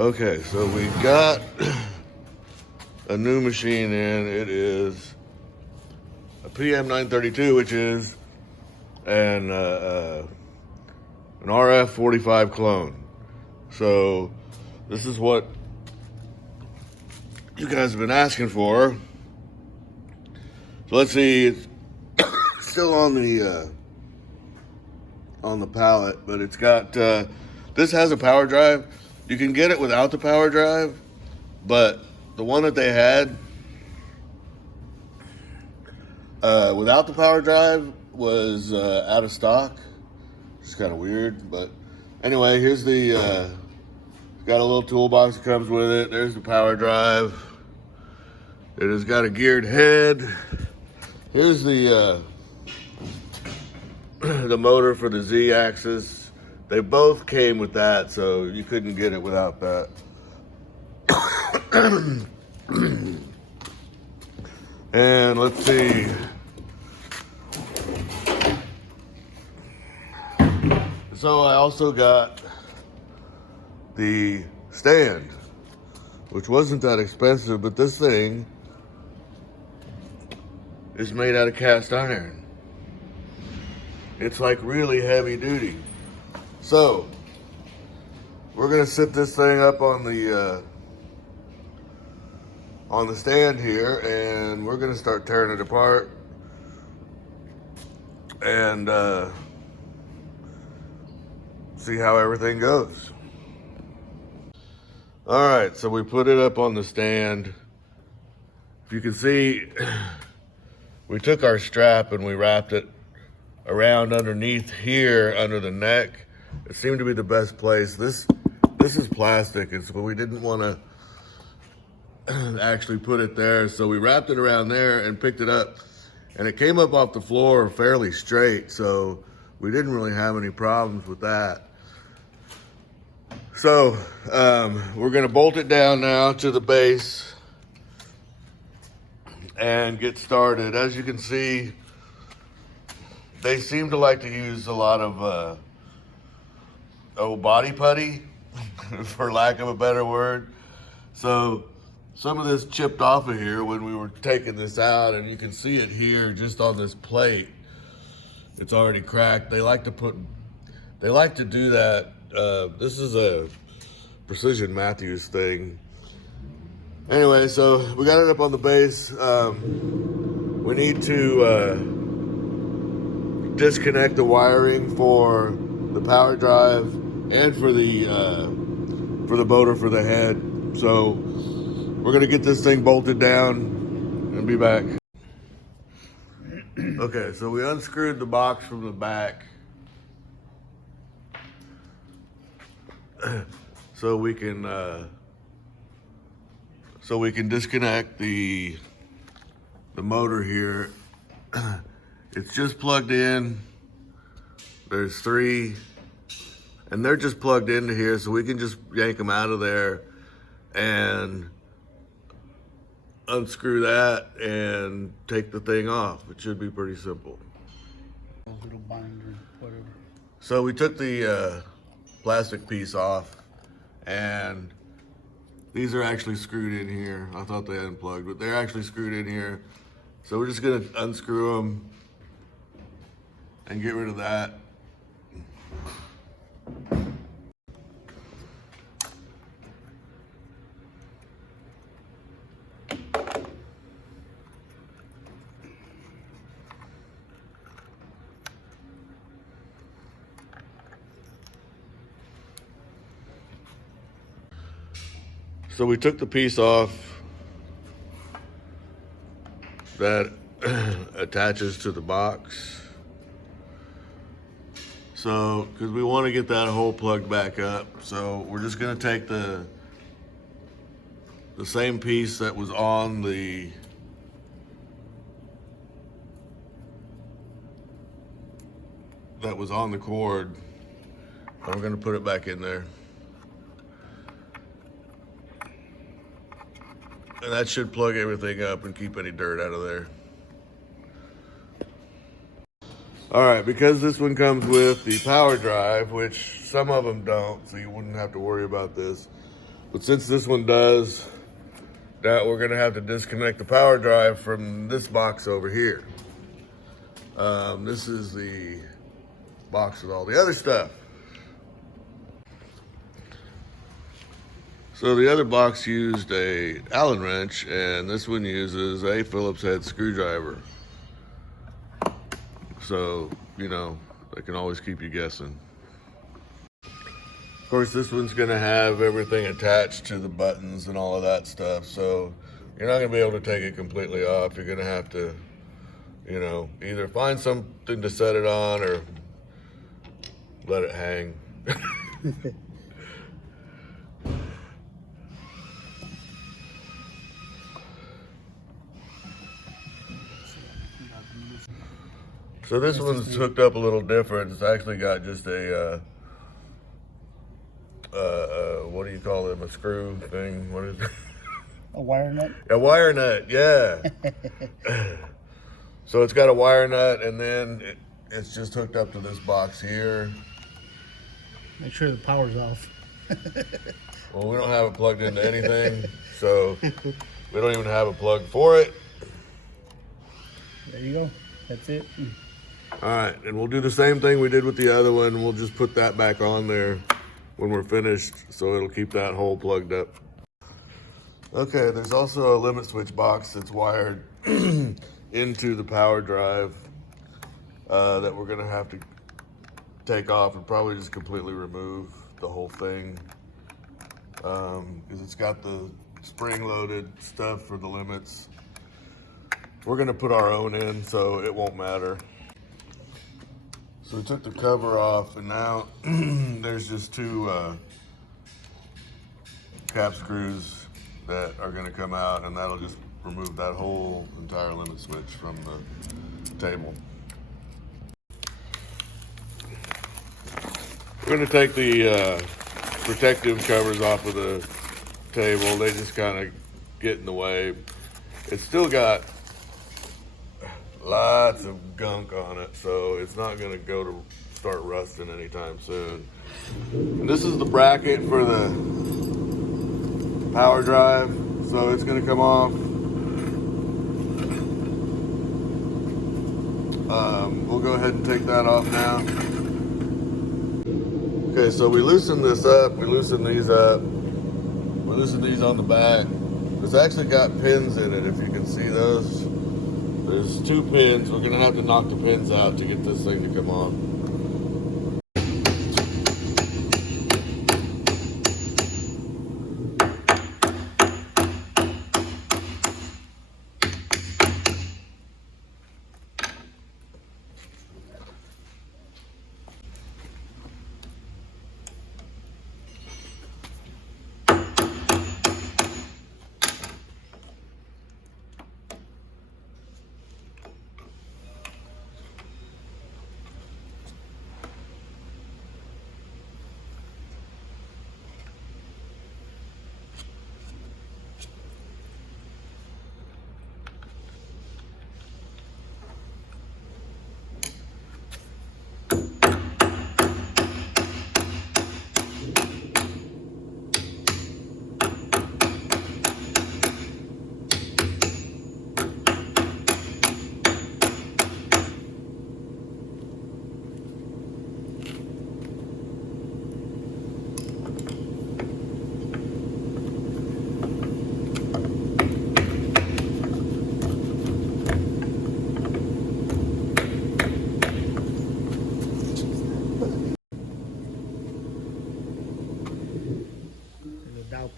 Okay, so we got a new machine in. It is a PM932, which is an RF45 clone. So this is what you guys have been asking for. So let's see, it's still on the pallet, but it's got this has a power drive. You can get it without the power drive, but the one that they had without the power drive was out of stock. It's kind of weird, but anyway, here's the got a little toolbox that comes with it. There's the power drive. It has got a geared head. Here's the the motor for the Z-axis. They both came with that, so you couldn't get it without that. And let's see. So I also got the stand, which wasn't that expensive, but this thing is made out of cast iron. It's like really heavy duty. So we're gonna sit this thing up on the stand here, and we're gonna start tearing it apart and see how everything goes. All right, so we put it up on the stand. If you can see, we took our strap and we wrapped it around underneath here under the neck. It seemed to be the best place. This is plastic, and so we didn't want to actually put it there. So we wrapped it around there and picked it up, and it came up off the floor fairly straight. So we didn't really have any problems with that. So we're gonna bolt it down now to the base and get started. As you can see, they seem to like to use a lot of body putty, for lack of a better word. So some of this chipped off of here when we were taking this out, and you can see it here just on this plate. It's already cracked. They like to do that. This is a Precision Matthews thing. Anyway, so we got it up on the base. We need to disconnect the wiring for the power drive and for the motor for the head. So we're gonna get this thing bolted down and be back. Okay, so we unscrewed the box from the back so we can disconnect the motor here. It's just plugged in. There's 3, and they're just plugged into here, so we can just yank them out of there and unscrew that and take the thing off. It should be pretty simple. Little binder, whatever. So we took the plastic piece off, and these are actually screwed in here. I thought they unplugged, but they're actually screwed in here. So we're just gonna unscrew them and get rid of that. So we took the piece off that attaches to the box. So, because we want to get that hole plugged back up. So we're just going to take the same piece that was on the cord, and we're going to put it back in there. And that should plug everything up and keep any dirt out of there. All right, because this one comes with the power drive, which some of them don't, so you wouldn't have to worry about this. But since this one does, that we're gonna have to disconnect the power drive from this box over here. This is the box with all the other stuff. So the other box used a Allen wrench, and this one uses a Phillips head screwdriver. So, you know, they can always keep you guessing. Of course, this one's gonna have everything attached to the buttons and all of that stuff, so you're not gonna be able to take it completely off. You're gonna have to, you know, either find something to set it on or let it hang. So this one's hooked up a little different. It's actually got just a, what do you call them? A screw thing? What is it? A wire nut? A wire nut, yeah. So it's got a wire nut, and then it's just hooked up to this box here. Make sure the power's off. Well, we don't have it plugged into anything, so we don't even have a plug for it. There you go. That's it. All right, and we'll do the same thing we did with the other one. We'll just put that back on there when we're finished, so it'll keep that hole plugged up. Okay, there's also a limit switch box that's wired into the power drive that we're gonna have to take off and probably just completely remove the whole thing, because it's got the spring-loaded stuff for the limits. We're gonna put our own in, so it won't matter. So we took the cover off, and now there's just two cap screws that are gonna come out, and that'll just remove that whole entire limit switch from the table. We're gonna take the protective covers off of the table. They just kind of get in the way. It's still got lots of gunk on it, so it's not gonna go to start rusting anytime soon. And this is the bracket for the power drive, so it's gonna come off. We'll go ahead and take that off now. Okay, so we loosen this up, we loosen these up, we loosen these on the back. It's actually got pins in it, if you can see those. There's two pins. We're gonna have to knock the pins out to get this thing to come on.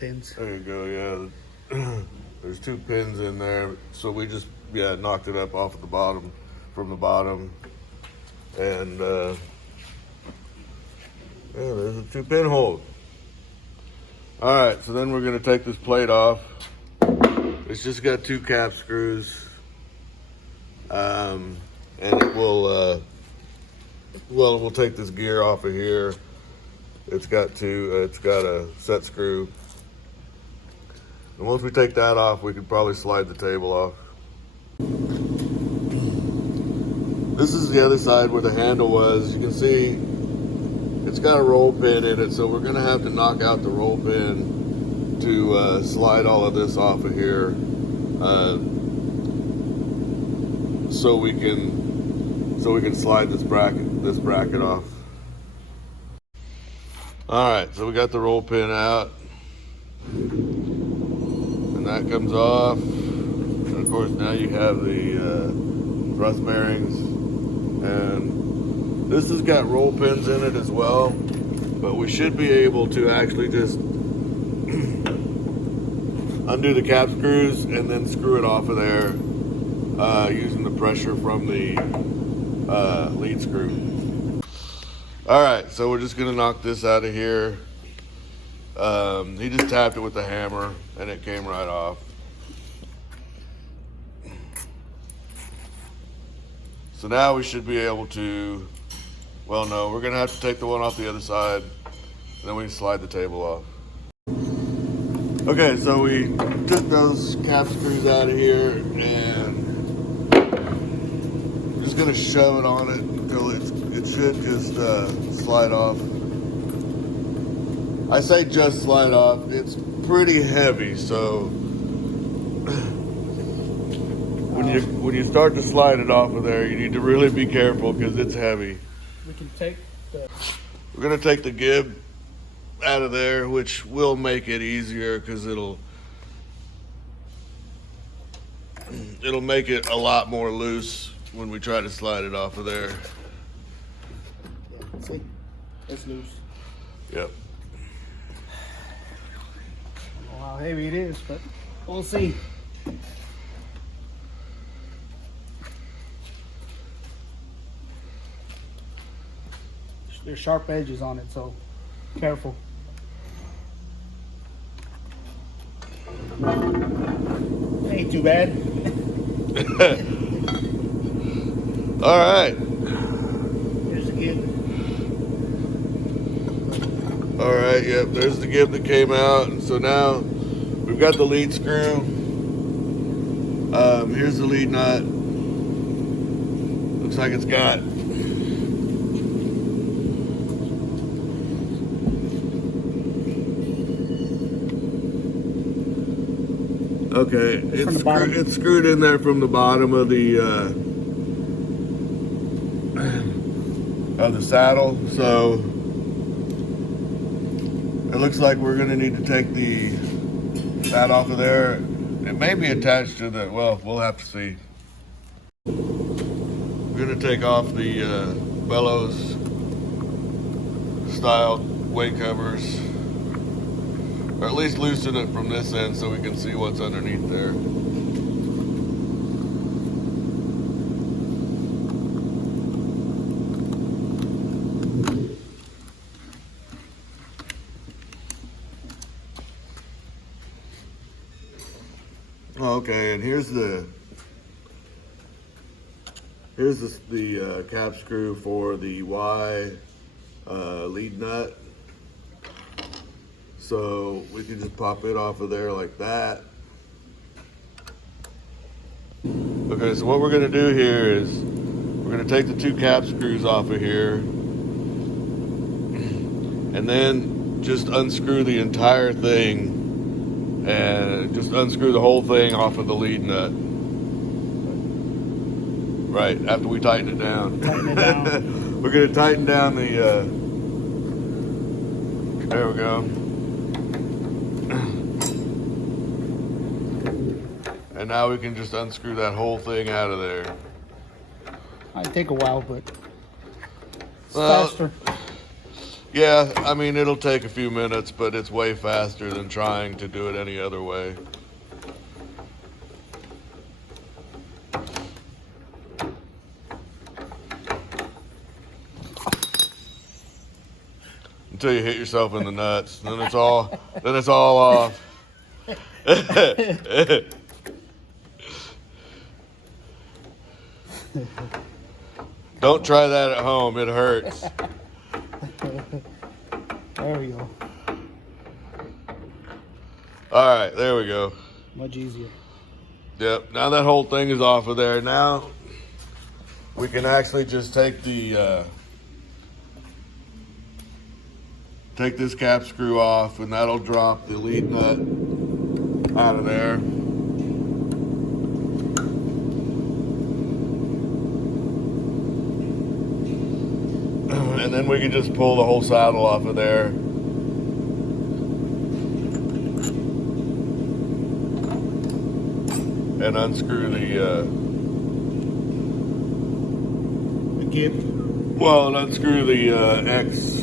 Pins. There you go, yeah. There's two pins in there, so we just, knocked it up off of the bottom, from the bottom. And, there's a two pin hole. All right, so then we're gonna take this plate off. It's just got two cap screws. And it will, we'll take this gear off of here. It's got a set screw. And once we take that off, we could probably slide the table off. This is the other side where the handle was. You can see it's got a roll pin in it, so we're gonna have to knock out the roll pin to slide all of this off of here so we can slide this bracket off. All right, so we got the roll pin out, and that comes off. And of course, now you have the thrust bearings, and this has got roll pins in it as well. But we should be able to actually just undo the cap screws and then screw it off of there using the pressure from the lead screw. All right, so we're just gonna knock this out of here. He just tapped it with the hammer and it came right off. So now we should be able to, well, no, we're gonna have to take the one off the other side and then we can slide the table off. Okay, so we took those cap screws out of here and I'm just gonna shove it on it until it should just slide off. I say just slide off, it's pretty heavy, so when you start to slide it off of there, you need to really be careful because it's heavy. We can take We're gonna take the gib out of there, which will make it easier because it'll make it a lot more loose when we try to slide it off of there. See, it's loose. Yep. I don't know how heavy it is, but we'll see. There's sharp edges on it, so careful. Ain't too bad. All right. Here's the gib. All right, yep, there's the gib that came out. And so now we've got the lead screw. Here's the lead nut. Looks like it's got okay, it's screwed in there from the bottom of the saddle. So it looks like we're going to need to take that off of there. It may be attached to the, well, we'll have to see. We're going to take off the bellows style weight covers, or at least loosen it from this end so we can see what's underneath there. Okay, and here's the cap screw for the Y lead nut. So we can just pop it off of there like that. Okay, so what we're gonna do here is we're gonna take the two cap screws off of here and then just unscrew the entire thing and just unscrew the whole thing off of the lead nut. Right, after we tighten it down. Tighten it down. We're gonna tighten down the, there we go. And now we can just unscrew that whole thing out of there. Might take a while, but it's Well, faster. Yeah, I mean, it'll take a few minutes, but it's way faster than trying to do it any other way. Until you hit yourself in the nuts, then it's all off. Don't try that at home, it hurts. There we go. All right, there we go. Much easier. Yep, now that whole thing is off of there. Now we can actually just take the take this cap screw off, and that'll drop the lead nut out of there. And then we can just pull the whole saddle off of there. And unscrew the gib. Well, and unscrew the X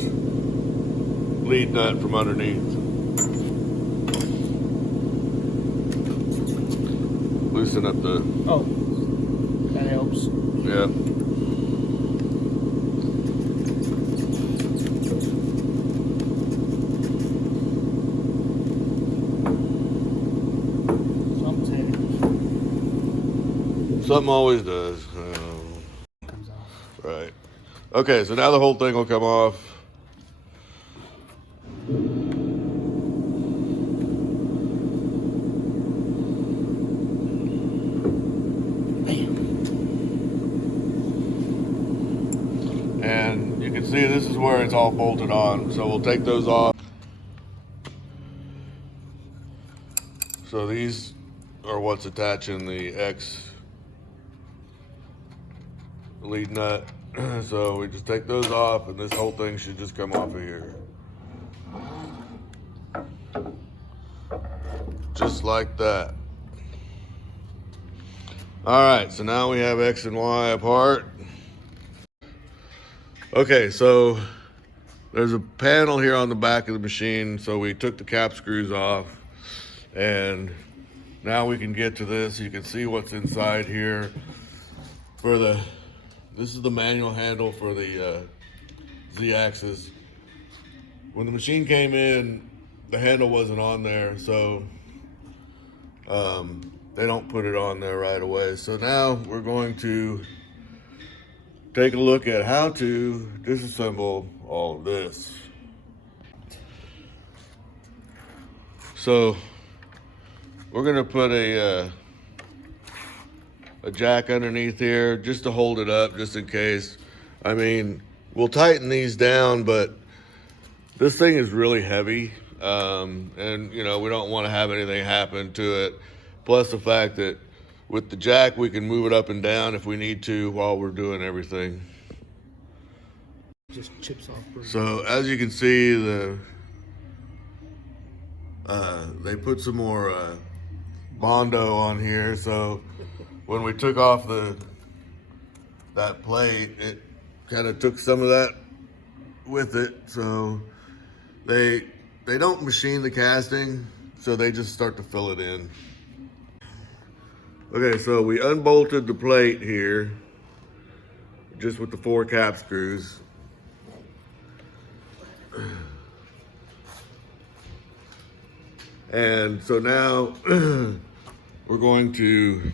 lead nut from underneath. Loosen up the. Oh, that helps. Yeah. Something always does. Comes off. Right. Okay, so now the whole thing will come off. And you can see this is where it's all bolted on. So we'll take those off. So these are what's attaching the X lead nut. So we just take those off, and this whole thing should just come off of here. Just like that. All right, so now we have X and Y apart. Okay, so there's a panel here on the back of the machine. So we took the cap screws off, and now we can get to this. You can see what's inside here. This is the manual handle for the Z-axis. When the machine came in, the handle wasn't on there, so they don't put it on there right away. So now we're going to take a look at how to disassemble all of this. So we're gonna put a jack underneath here just to hold it up, just in case. I mean, we'll tighten these down, but this thing is really heavy, and you know, we don't want to have anything happen to it. Plus the fact that with the jack we can move it up and down if we need to while we're doing everything. Just chips off. So as you can see, they put some more Bondo on here, so when we took off that plate, it kind of took some of that with it. So they don't machine the casting, so they just start to fill it in. Okay, so we unbolted the plate here just with the 4 cap screws. And so now we're going to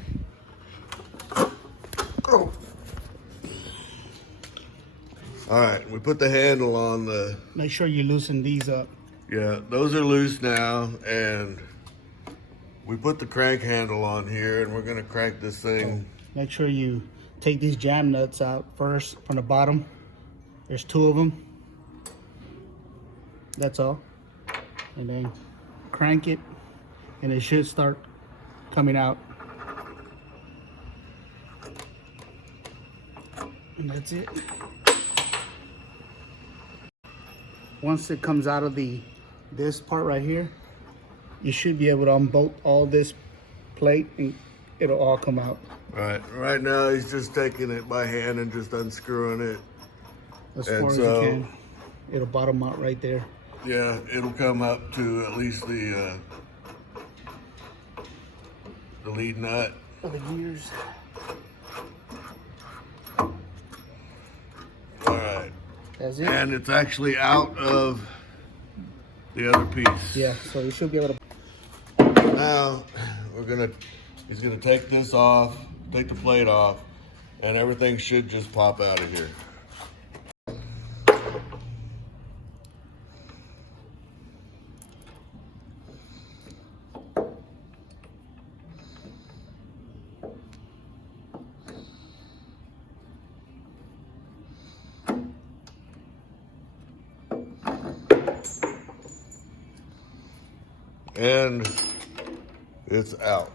all right, we put the handle on the. Make sure you loosen these up. Yeah, those are loose now, and we put the crank handle on here, and we're gonna crank this thing. Make sure you take these jam nuts out first from the bottom. There's 2 of them. That's all. And then crank it, and it should start coming out. And that's it. Once it comes out of this part right here, you should be able to unbolt all this plate and it'll all come out. Right now he's just taking it by hand and just unscrewing it. As far as you can. It'll bottom out right there. Yeah, it'll come up to at least the lead nut. For the gears. Alright. That's it. And it's actually out of the other piece. Yeah, so you should be able to. Now he's gonna take this off, take the plate off, and everything should just pop out of here. and it's out.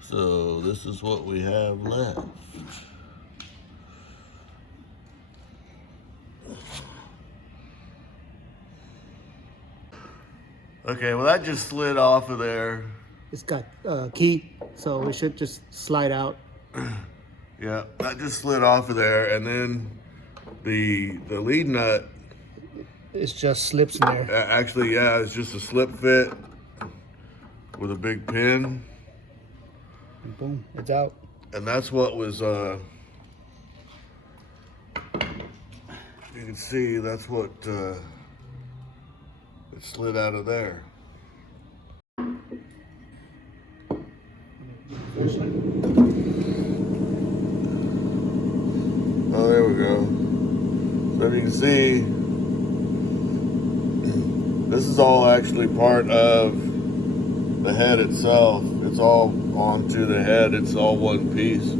So this is what we have left. Okay, well that just slid off of there. It's got key, so it should just slide out. Yeah, that just slid off of there, and then the lead nut. It just slips in there. Actually, yeah, it's just a slip fit with a big pin. And boom, it's out. And that's what was, you can see that's what it slid out of there. Oh, there we go. So if you can see, this is all actually part of the head itself. It's all onto the head. It's all one piece.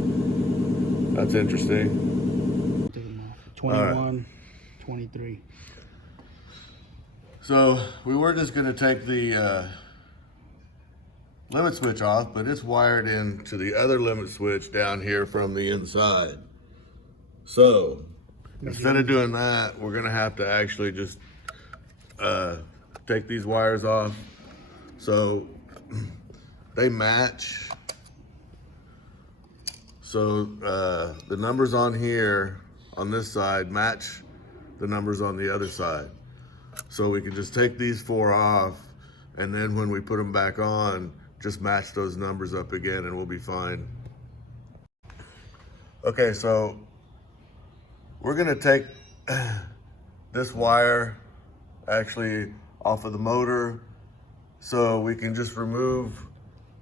That's interesting. 21, 23. So we were just going to take the limit switch off, but it's wired into the other limit switch down here from the inside. So instead of doing that, we're going to have to actually just take these wires off. So they match. So the numbers on here on this side match the numbers on the other side. So we can just take these 4 off, and then when we put them back on, just match those numbers up again and we'll be fine. Okay, so we're gonna take this wire actually off of the motor so we can just remove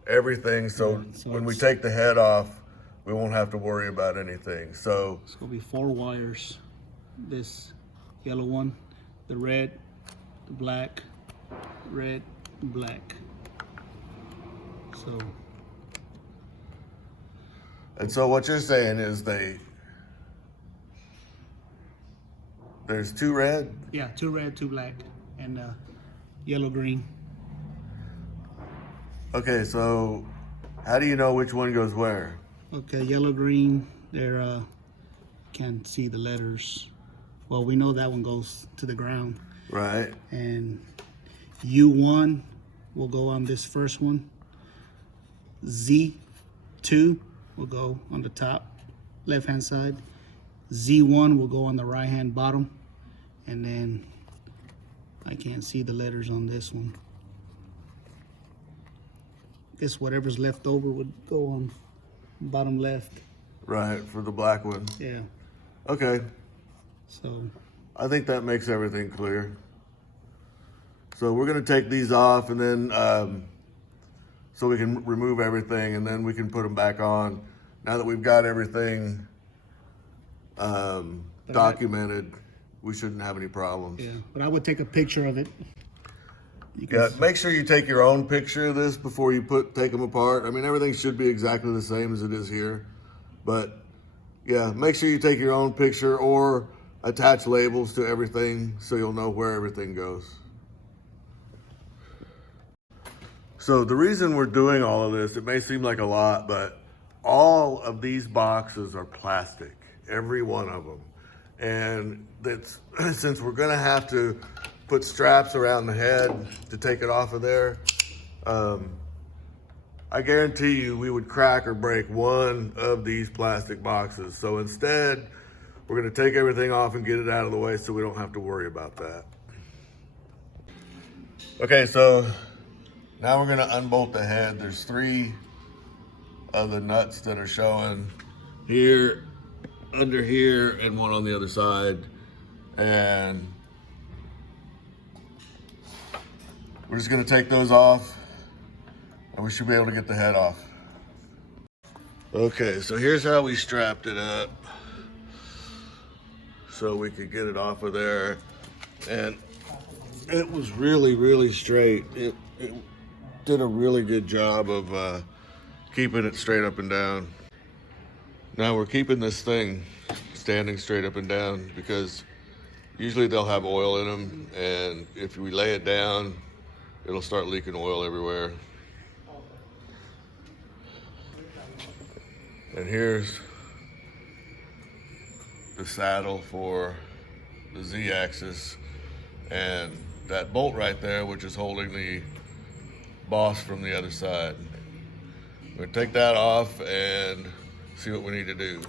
everything. So when we take the head off, we won't have to worry about anything. So it's gonna be 4 wires. This yellow one, the red, the black, red, black. So what you're saying is there's 2 red? Yeah, 2 red, 2 black, and yellow, green. Okay, so how do you know which one goes where? Okay, yellow, green, they're can't see the letters. Well, we know that one goes to the ground. Right. And U1 will go on this first one. Z2 will go on the top left hand side. Z1 will go on the right hand bottom, and then I can't see the letters on this one. Guess whatever's left over would go on bottom left. Right, for the black one. Yeah. Okay. So I think that makes everything clear. So we're gonna take these off, and then so we can remove everything, and then we can put them back on. Now that we've got everything documented, we shouldn't have any problems. yeah, but I would take a picture of it. Yeah, make sure you take your own picture of this before you take them apart. I mean, everything should be exactly the same as it is here, but yeah, make sure you take your own picture or attach labels to everything so you'll know where everything goes. So the reason we're doing all of this, it may seem like a lot, but all of these boxes are plastic, every one of them. And that's, since we're gonna have to put straps around the head to take it off of there, I guarantee you we would crack or break one of these plastic boxes. So instead, we're gonna take everything off and get it out of the way so we don't have to worry about that. Okay, so now we're gonna unbolt the head. There's 3 of the nuts that are showing here, under here, and one on the other side. And we're just gonna take those off, and we should be able to get the head off. Okay, so here's how we strapped it up so we could get it off of there. And it was really, really straight. It did a really good job of keeping it straight up and down. Now we're keeping this thing standing straight up and down because Usually they'll have oil in them, and if we lay it down, it'll start leaking oil everywhere. And here's the saddle for the Z-axis, and that bolt right there, which is holding the boss from the other side. We're gonna take that off and see what we need to do.